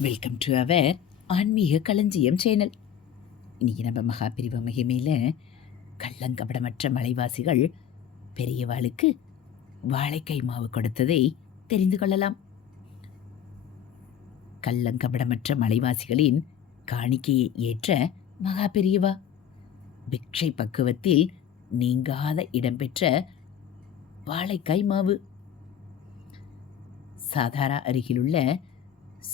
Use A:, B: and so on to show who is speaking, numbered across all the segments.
A: Welcome to our ஆன்மீக களஞ்சியம் channel இன்றைக்கி நம்ம மகாபிரிவ மகிமையில் கள்ளங்கபடமற்ற மலைவாசிகள் பெரியவாளுக்கு வாழைக்காய் மாவு கொடுத்ததை தெரிந்து கொள்ளலாம். கள்ளங்கபடமற்ற மலைவாசிகளின் காணிக்கையை ஏற்ற மகா பெரியவா பிக்ஷை பக்குவத்தில் நீங்காத இடம்பெற்ற வாழைக்காய் மாவு. சாதாரா அருகிலுள்ள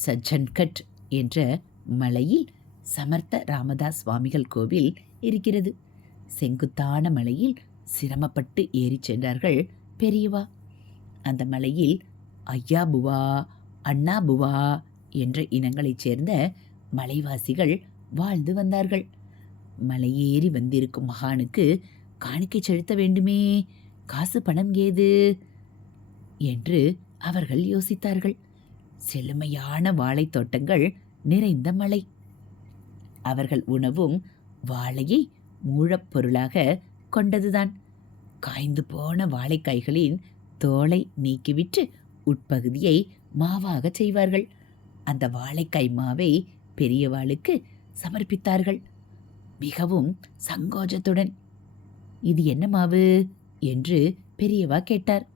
A: சஜ்ஜன்கட் என்ற மலையில் சமர்த்த ராமதாஸ் சுவாமிகள் கோவில் இருக்கிறது. செங்குத்தான மலையில் சிரமப்பட்டு ஏறிச் சென்றார்கள் பெரியவா. அந்த மலையில் ஐயா புவா அண்ணா புவா என்ற இனங்களைச் சேர்ந்த மலைவாசிகள் வாழ்ந்து வந்தார்கள். மலையேறி வந்திருக்கும் மகானுக்கு காணிக்கை செலுத்த வேண்டுமே காசு பணம் ஏது? என்று அவர்கள் யோசித்தார்கள். செழுமையான வாழைத் தோட்டங்கள் நிறைந்த மலை. அவர்கள் உணவும் வாழையை மூழப்பொருளாக கொண்டதுதான். காய்ந்து போன வாழைக்காய்களின் தோலை நீக்கிவிட்டு உட்பகுதியை மாவாக செய்வார்கள். அந்த வாழைக்காய் மாவை பெரியவாளுக்கு சமர்ப்பித்தார்கள். மிகவும் சங்கோஜத்துடன் இது என்ன மாவு? என்று பெரியவா கேட்டார்.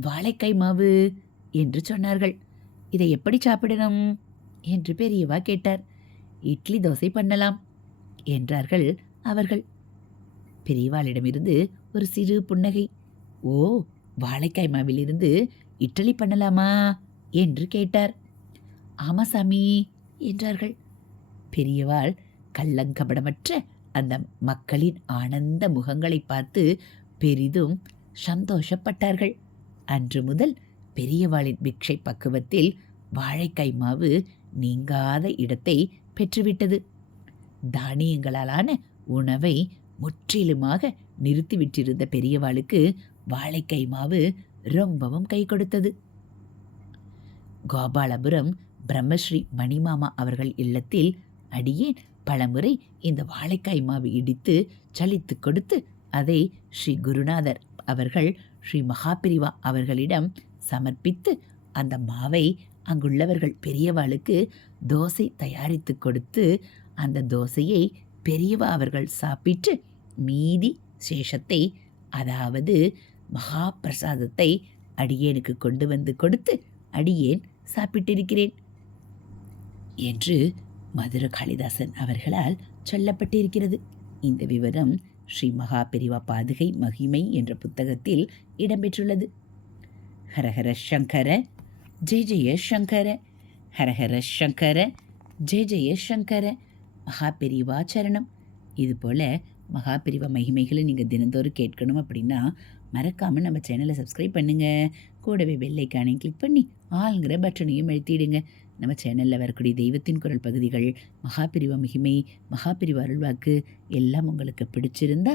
A: வாழைக்காய் மாவு என்று சொன்னார்கள். இதை எப்படி சாப்பிடணும்? என்று பெரியவா கேட்டார். இட்லி தோசை பண்ணலாம் என்றார்கள் அவர்கள். பெரியவாளிடமிருந்து ஒரு சிறு புன்னகை. ஓ வாழைக்காய் மாவிலிருந்து இட்லி பண்ணலாமா? என்று கேட்டார். ஆமா சாமி என்றார்கள். பெரியவாள் கள்ளங்கபடமற்ற அந்த மக்களின் ஆனந்த முகங்களை பார்த்து பெரிதும் சந்தோஷப்பட்டார்கள். அன்று முதல் பெரியவாளின் பிக்ஷை பக்குவத்தில் வாழைக்காய் மாவு நீங்காத இடத்தை பெற்றுவிட்டது. தானியங்களாலான உணவை முற்றிலுமாக நிறுத்திவிட்டிருந்த பெரியவாளுக்கு வாழைக்காய் மாவு ரொம்பவும் கை கொடுத்தது. கோபாலபுரம் பிரம்மஸ்ரீ மணிமாமா அவர்கள் இல்லத்தில் அடியேன் பலமுறை இந்த வாழைக்காய் மாவு இடித்து சலித்து கொடுத்து அதை ஸ்ரீ குருநாதர் அவர்கள் ஸ்ரீ மகாபிரிவா அவர்களிடம் சமர்ப்பித்து அந்த மாவை அங்குள்ளவர்கள் பெரியவாளுக்கு தோசை தயாரித்து கொடுத்து அந்த தோசையை பெரியவா அவர்கள் சாப்பிட்டு மீதி சேஷத்தை அதாவது மகா பிரசாதத்தை அடியேனுக்கு கொண்டு வந்து கொடுத்து அடியேன் சாப்பிட்டிருக்கிறேன் என்று மதுர காளிதாசன் அவர்களால் சொல்லப்பட்டிருக்கிறது. இந்த விவரம் ஸ்ரீ மகா பெரிவா பாதுகை மகிமை என்ற புத்தகத்தில் இடம்பெற்றுள்ளது. ஹரஹர சங்கர ஜெய ஜெய சங்கர ஹரஹர சங்கர ஜெய ஜெய சங்கர. மகா பெரிவா சரணம். இது போல் பெரிவா மகிமைகளை நீங்கள் தினந்தோறும் கேட்கணும் அப்படின்னா மறக்காமல் நம்ம சேனலை சப்ஸ்கிரைப் பண்ணுங்கள் கூடவே பெல்லைக்கானையும் கிளிக் பண்ணி ஆளுங்கிற பட்டனையும் எழுத்திடுங்க நம்ம சேனலில் வரக்கூடிய தெய்வத்தின் குரல் பகுதிகள் மகாபிரிவா மகிமை மகாபிரிவா அருள்வாக்கு எல்லாம் உங்களுக்கு பிடிச்சிருந்தா